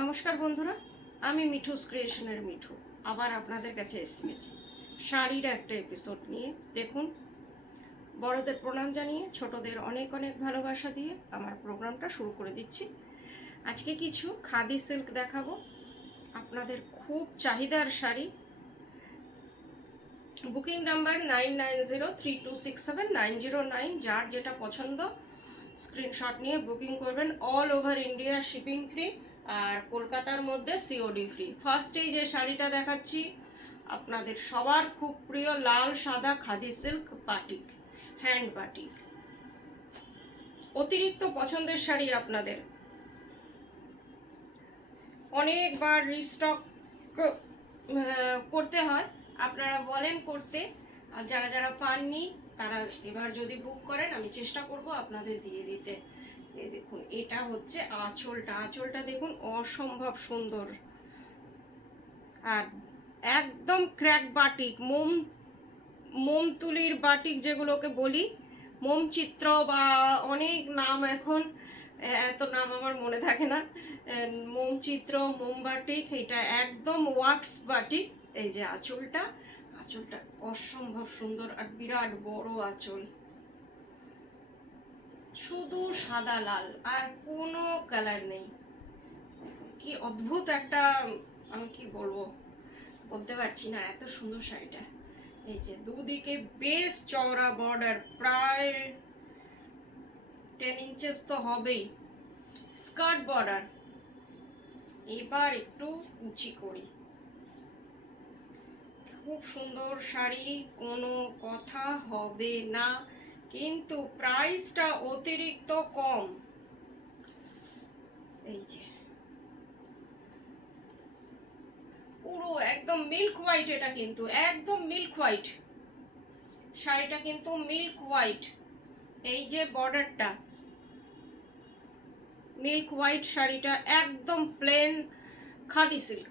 নমস্কার বন্ধুরা, আমি মিঠুস ক্রিয়েশনের মিঠু আবার আপনাদের কাছে এসে গেছি শাড়ির একটা এপিসোড নিয়ে। দেখুন, বড়দের প্রণাম জানিয়ে ছোটদের অনেক অনেক ভালোবাসা দিয়ে আমার প্রোগ্রামটা শুরু করে দিচ্ছি। আজকে কিছু খাদি সিল্ক দেখাবো, আপনাদের খুব চাহিদার শাড়ি। Booking number 9903267909। যার যেটা পছন্দ স্ক্রিনশট নিয়ে বুকিং করবেন। All over India shipping free, আর কলকাতার মধ্যে সিওডি ফ্রি। ফার্স্টেই যে শাড়িটা দেখাচ্ছি আপনাদের সবার খুব প্রিয় লাল সাদা khadi silk batik, hand batik. অতিরিক্ত পছন্দের শাড়ি আপনাদের, অনেকবার রিস্টক করতে হয়, আপনারা বলেন করতে, আর যারা যারা পাননি তারা এবার যদি বুক করেন আমি চেষ্টা করব আপনাদের দিয়ে দিতে। এই দেখুন, এটা হচ্ছে আঁচলটা দেখুন, অসম্ভব সুন্দর। আর একদম ক্র্যাক বাটিক, মোম তুলির বাটিক যেগুলোকে বলি, মোম চিত্র বা অনেক নাম, এখন এত নাম আমার মনে থাকে না। মোম চিত্র, মোম বাটিক, এটা একদম ওয়াক্স বাটিক। এই যে আঁচলটা অসম্ভব সুন্দর, আর বিরাট বড় আঁচল, শুধু সাদা লাল আর কোনো কালার নেই। কি অদ্ভুত একটা, আমি কি বলবো, বলতে পারছি না, এত সুন্দর শাড়িটা। এই যে দুদিকে বেশ চওড়া বর্ডার, প্রায় 10 ইঞ্চেস তো হবেই, স্কার্ট বর্ডার। এবার একটু কুচি করি, খুব সুন্দর শাড়ি, কোনো কথা হবে না, কিন্তু প্রাইসটা অতিরিক্ত কম। এই যে পুরো একদম মিল্ক হোয়াইট, এটা কিন্তু একদম মিল্ক হোয়াইট শাড়িটা, কিন্তু মিল্ক হোয়াইট। এই যে বর্ডারটা মিল্ক হোয়াইট, শাড়িটা একদম plain khadi silk.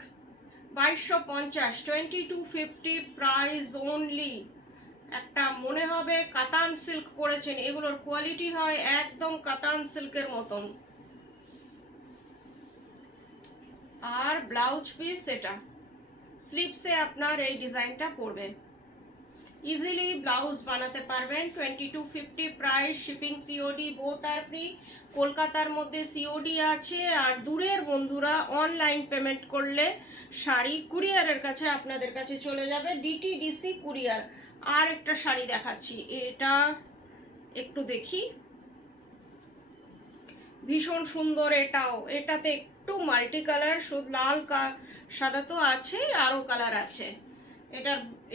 2250, 2250 price only. একটা মনে হবে কাতান সিল্ক পরেছেন, এগুলোর কোয়ালিটি হয় একদম কাতান সিল্কের মতন। আর ব্লাউজ পিস, এটা স্লিপসে আপনার এই ডিজাইনটা পড়বে, ইজিলি ব্লাউজ বানাতে পারবেন। 2250 প্রাইস, শিপিং সিওডি বোথ আর ফ্রি। কলকাতার মধ্যে সিওডি আছে, আর দূরের বন্ধুরা অনলাইন পেমেন্ট করলে শাড়ি কুরিয়ারের কাছে আপনাদের কাছে চলে যাবে, ডিটিডিসি কুরিয়ার। আর একটা শাড়ি দেখাচ্ছি, এটা একটু দেখি, ভীষণ সুন্দর এটাও। এটাতে একটু মাল্টি কালার, শুধু লাল সাদা তো আছে, আরও কালার আছে।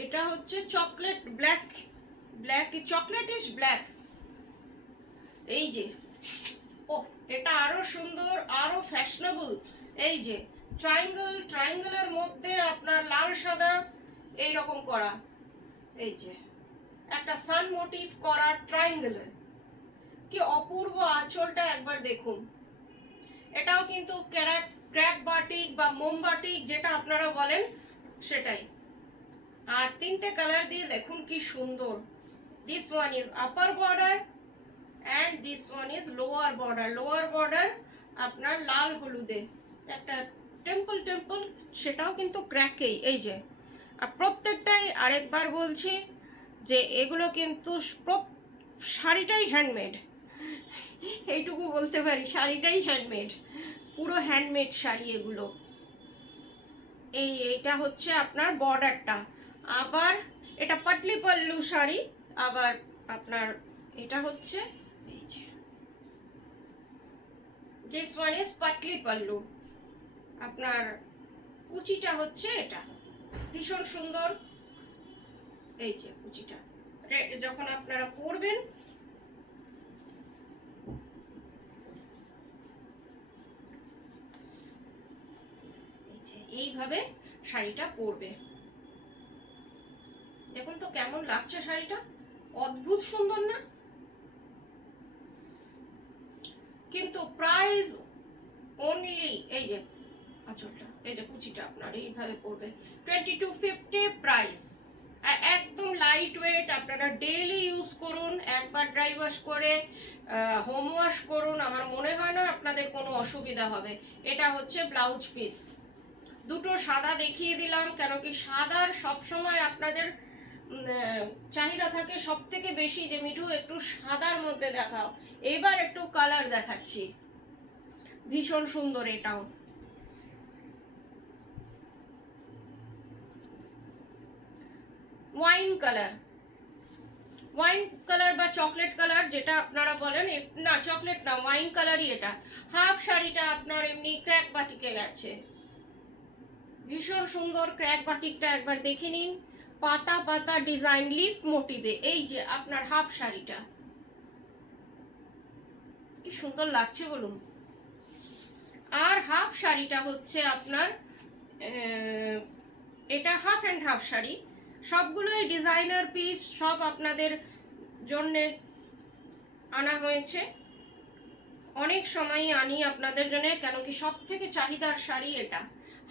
এটা হচ্ছে চকলেট ব্ল্যাক, চকলেটিশ ব্ল্যাক। এই যে, ও এটা আরো সুন্দর, আরো ফ্যাশনেবল। এই যে ট্রায়াঙ্গেলের মধ্যে আপনার লাল সাদা এই রকম করা, এই যে একটা সান মোটিভ করা ট্রায়াঙ্গেলে, কি অপূর্ব আঁচলটা একবার দেখুন। এটাও কিন্তু ক্র্যাক বাটিক বা মোম বাটিক যেটা আপনারা বলেন সেটাই। আর তিনটে কালার দিয়ে দেখুন কি সুন্দর। This one is upper border and this one is lower border আপনার লাল হলুদে একটা টেম্পল, সেটাও কিন্তু ক্র্যাকেই। এই যে, আর প্রত্যেকটাই আরেকবার বলছি যে এগুলো কিন্তু শাড়িটাই হ্যান্ডমেড, এইটুকু বলতে পারি, শাড়িটাই হ্যান্ডমেড, পুরো হ্যান্ডমেড শাড়ি এগুলো। এইটা হচ্ছে আপনার বর্ডারটা। আবার এটা পাটলি পাল্লু শাড়ি, আবার আপনার এটা হচ্ছে এই যে, this one is Patli pallu. আপনার কুচিটা হচ্ছে এটা, ভীষণ সুন্দর। এই যে কুচিটা যখন আপনারা পরবেন, এইভাবে শাড়িটা পরবে। দেখুন তো কেমন লাগছে শাড়িটা, অদ্ভুত সুন্দর না? কিন্তু প্রাইস অনলি, এই যে আঁচলটা, এই যে কুচিটা আপনার এইভাবে পড়বে, 2250 প্রাইস। আর একদম লাইট ওয়েট, আপনারা ডেইলি ইউজ করুন, একবার ড্রাই ওয়াশ করে হোম ওয়াশ করুন, আমার মনে হয় না আপনাদের কোনো অসুবিধা হবে। এটা হচ্ছে ব্লাউজ পিস। দুটো সাদা দেখিয়ে দিলাম, কেন কি সাদার সবসময় আপনাদের চাহিদা থাকে সব থেকে বেশি, যে মিঠু একটু সাদার মধ্যে দেখাও। এবার একটু কালার দেখাচ্ছি, ভীষণ সুন্দর এটাও। ওয়াইন কালার, ওয়াইন কালার বা চকলেট কালার যেটা আপনারা বলেন, না চকলেট না, ওয়াইন কালারই এটা। হাফ শাড়িটা আপনার এমনি ক্র্যাক বাটিকে গেছে, ভীষণ সুন্দর ক্র্যাক বাটিকটা একবার দেখে নিন। পাতা পাতা ডিজাইন লিফ মোটিভে, এই যে আপনার হাফ শাড়িটা কি সুন্দর লাগছে বলুন। আর হাফ শাড়িটা হচ্ছে আপনার এটা হাফ অ্যান্ড হাফ শাড়ি, সবগুলোই ডিজাইনার পিস, সব আপনাদের জন্যে আনা হয়েছে। অনেক সময়ই আনি আপনাদের জন্য, কেন কি সব থেকে চাহিদার শাড়ি এটা।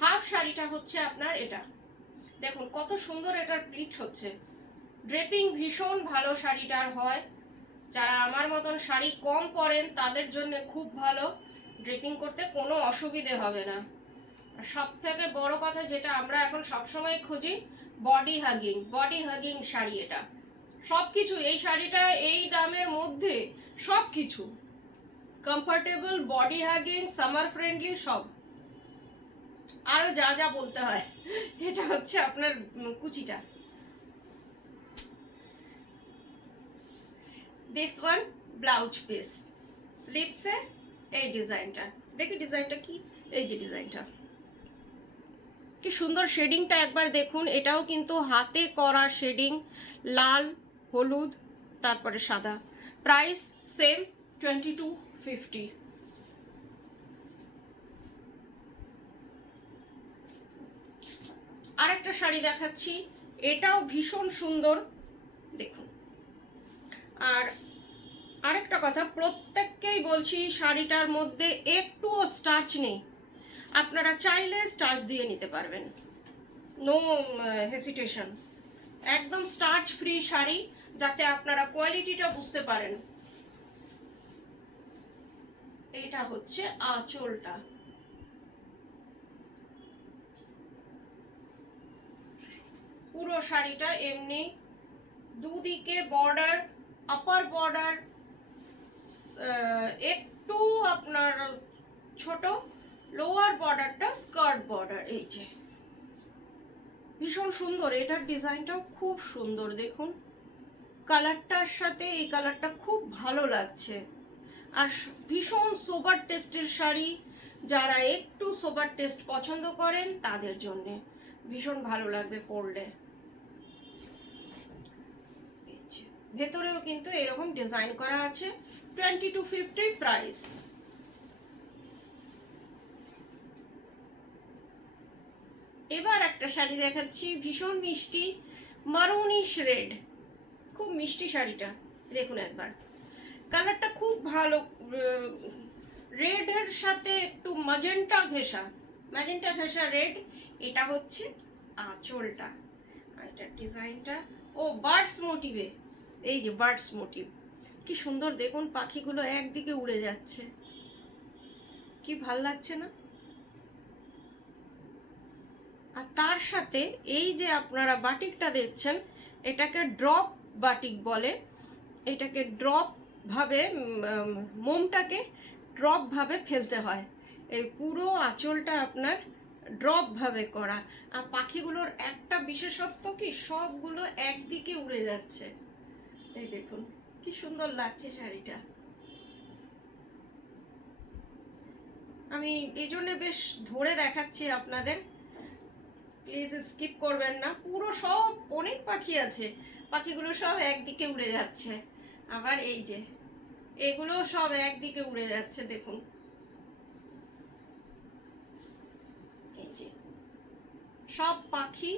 হাফ শাড়িটা হচ্ছে আপনার এটা, দেখুন কত সুন্দর এটার প্লিট হচ্ছে। ড্রেপিং ভীষণ ভালো শাড়িটার হয়, যারা আমার মতন শাড়ি কম পরেন তাদের জন্য খুব ভালো, ড্রেপিং করতে কোনো অসুবিধে হবে না। আর সব থেকে বড় কথা যেটা আমরা এখন সবসময় খুঁজি, বডি হাগিং শাড়ি। এটা সব কিছু, এই শাড়িটা এই দামের মধ্যে সব কিছু comfortable, body hugging, summer friendly, সব আরো যা যা বলতে হয়। এটা হচ্ছে আপনার কুচিটা, দিস ওয়ান ব্লাউজ পিস, স্লিভসে এই ডিজাইনটা দেখি, ডিজাইনটা কি, এই যে ডিজাইনটা কি সুন্দর, শেডিংটা একবার দেখুন। এটাও কিন্তু হাতে করা শেডিং, লাল, হলুদ, তারপরে সাদা। Price same 2250। আরেকটা শাড়ি দেখাচ্ছি, এটাও ভীষণ সুন্দর দেখুন। আর আরেকটা কথা প্রত্যেককেই বলছি, শাড়িটার মধ্যে একটুও স্টার্চ নেই, আপনারা চাইলে স্টার্চ দিয়ে নিতে পারবেন, নো হেসিটেশন, একদম স্টার্চ ফ্রি শাড়ি, যাতে আপনারা কোয়ালিটিটা বুঝতে পারেন। এটা হচ্ছে আঁচলটা, পুরো শাড়িটা এমনি দুদিকে বর্ডার, আপার বর্ডার একটু আপনার ছোট, লোয়ার বর্ডারটা স্কার্ট বর্ডার। এই যে ভীষণ সুন্দর, এটার ডিজাইনটাও খুব সুন্দর দেখুন, কালারটার সাথে এই কালারটা খুব ভালো লাগছে। আর ভীষণ সোবার টেস্টের শাড়ি, যারা একটু সোবার টেস্ট পছন্দ করেন তাদের জন্যে ভীষণ ভালো লাগবে পরলে। ভেতরেও কিন্তু এরকম ডিজাইন করা আছে, 2250 প্রাইস। এবার একটা শাড়ি দেখাচ্ছি, ভীষণ মিষ্টি, মারুনিশ রেড, খুব মিষ্টি শাড়িটা দেখুন একবার, কালারটা খুব ভালো, রেডের সাথে একটু ম্যাজেন্টা ঘেঁষা রেড। এটা হচ্ছে আঁচলটা, এটার ডিজাইনটা ও বার্ডস মোটিভে, এই যে বার্ডস মোটিভ, কি সুন্দর দেখুন, পাখিগুলো একদিকে উড়ে যাচ্ছে, কি ভাল লাগছে না। আর তার সাথে এই যে আপনারা বাটিকটা দেখছেন, এটাকে ড্রপ বাটিক বলে, এটাকে ড্রপ ভাবে, মোমটাকে ড্রপ ভাবে ফেলতে হয়। এই পুরো আঁচলটা আপনার ড্রপ ভাবে করা। আর পাখিগুলোর একটা বিশেষত্ব কি, সবগুলো একদিকে উড়ে যাচ্ছে, এই দেখুন কি সুন্দর লাগছে শাড়িটা। আমি এই জন্য বেশ ধরে দেখাচ্ছি আপনাদের, প্লিজ স্কিপ করবেন না। পুরো সব অনেক পাখি আছে, পাখিগুলো সব একদিকে উড়ে যাচ্ছে। আবার এই যে এগুলো সব একদিকে উড়ে যাচ্ছে দেখুন, এই যে সব পাখি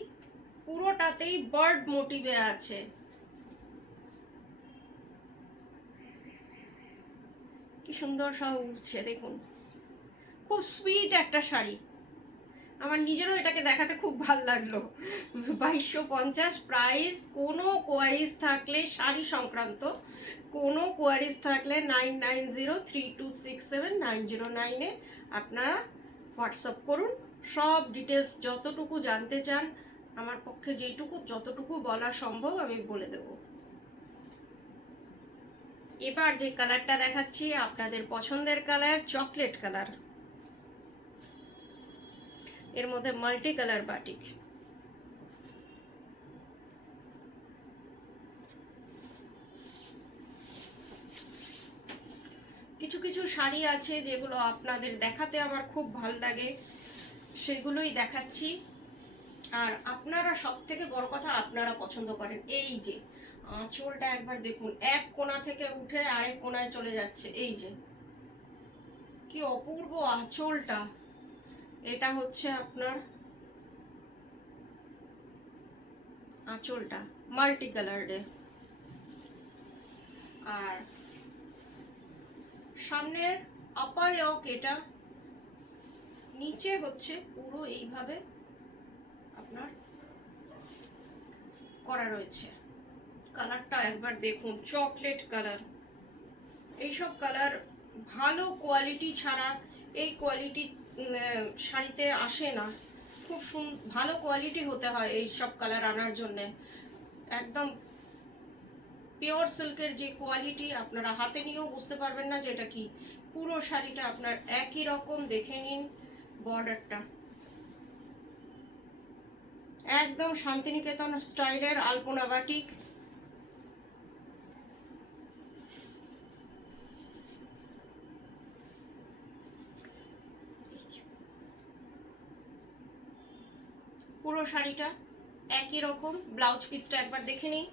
পুরোটাতেই বার্ড মোটিভে আছে। কি সুন্দর সব উঠছে দেখুন, খুব সুইট একটা শাড়ি, আমার নিজেরও এটাকে দেখাতে খুব ভালো লাগলো। 2250 প্রাইস। কোনো কোয়ারিজ থাকলে শাড়ি সংক্রান্ত কোনো কোয়ারিজ থাকলে 9903267909-এ আপনারা হোয়াটসঅ্যাপ করুন। সব ডিটেলস যতটুকু জানতে চান আমার পক্ষে যতটুকু বলা সম্ভব আমি বলে দেব। এবার যে কালারটা দেখাচ্ছি আপনাদের পছন্দের কালার, চকলেট কালার, এর মধ্যে মাল্টি কালার বাটিক। কিছু কিছু শাড়ি আছে যেগুলো আপনাদের দেখাতে আমার খুব ভালো লাগে, সেগুলোই দেখাচ্ছি। আর আপনারা সব থেকে বড় কথা আপনারা পছন্দ করেন। এই যে আঁচলটা একবার দেখুন, এক কোণা থেকে উঠে আরেক কোণায় চলে যাচ্ছে। এই যে কি অপূর্ব আঁচলটা। এটা হচ্ছে আপনার আঁচলটা মাল্টি কালারে, আর সামনের আপার ইয়ক এটা, নিচে হচ্ছে পুরো এইভাবে আপনার করা রয়েছে। কালারটা একবার দেখুন, চকলেট কালার। এইসব কালার ভালো কোয়ালিটি ছাড়া এই কোয়ালিটি শাড়িতে আসে না। খুব ভালো কোয়ালিটি হতে হয় এই সব কালার আনার জন্যে। একদম পিওর সিল্কের যে কোয়ালিটি, আপনারা হাতে নিয়েও বুঝতে পারবেন না যে এটা কি। পুরো শাড়িটা আপনার একই রকম। দেখে নিন বর্ডারটা, একদম শান্তিনিকেতন স্টাইলের আলপনা বাটিক। পুরো শাড়িটা একই রকম। ব্লাউজ পিসটা একবার দেখে নিই।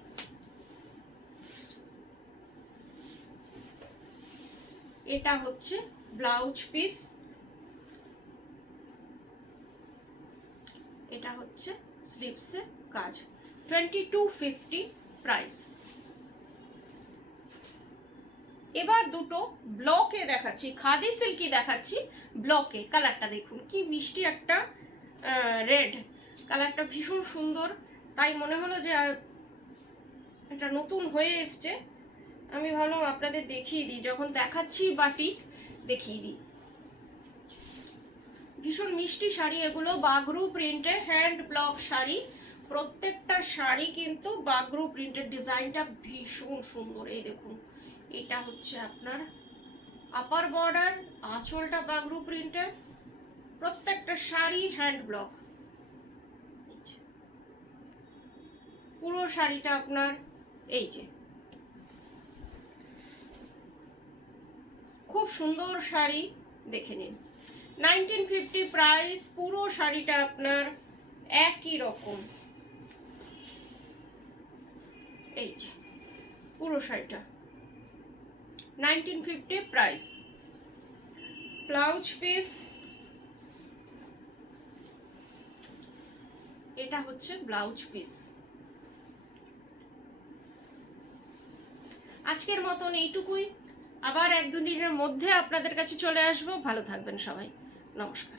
এটা হচ্ছে ব্লাউজ পিস, এটা হচ্ছে স্লিভসে কাজ। 2250 প্রাইস। এবার দুটো ব্লকে দেখাচ্ছি, খাদি সিল্কি দেখাচ্ছি ব্লকে। কালারটা দেখুন কি মিষ্টি একটা রেড কালারটা, ভীষণ সুন্দর। তাই মনে হলো যে এটা নতুন হয়ে এসছে, আমি ভাবলাম আপনাদের দেখিয়ে দিই। যখন দেখাচ্ছি বাটিক দেখিয়ে দিই। ভীষণ মিষ্টি শাড়ি এগুলো, বাগরু প্রিন্টে হ্যান্ড ব্লক শাড়ি। প্রত্যেকটা শাড়ি কিন্তু বাগরু প্রিন্টের, ডিজাইনটা ভীষণ সুন্দর। এই দেখুন, এটা হচ্ছে আপনার আপার বর্ডার, আঁচলটা বাগরু প্রিন্টের। প্রত্যেকটা শাড়ি হ্যান্ড ব্লক। পুরো শাড়িটা আপনার এই যে খুব সুন্দর শাড়ি, দেখে নিন। 1950 প্রাইস। পুরো শাড়িটা আপনার একই রকম। এই যে পুরো শাড়িটা 1950 প্রাইস। ব্লাউজ পিস, এটা হচ্ছে ব্লাউজ পিস। আজকের মতন এইটুকুই। আবার 1-2 দিনের মধ্যে আপনাদের কাছে চলে আসবো। ভালো থাকবেন সবাই। নমস্কার।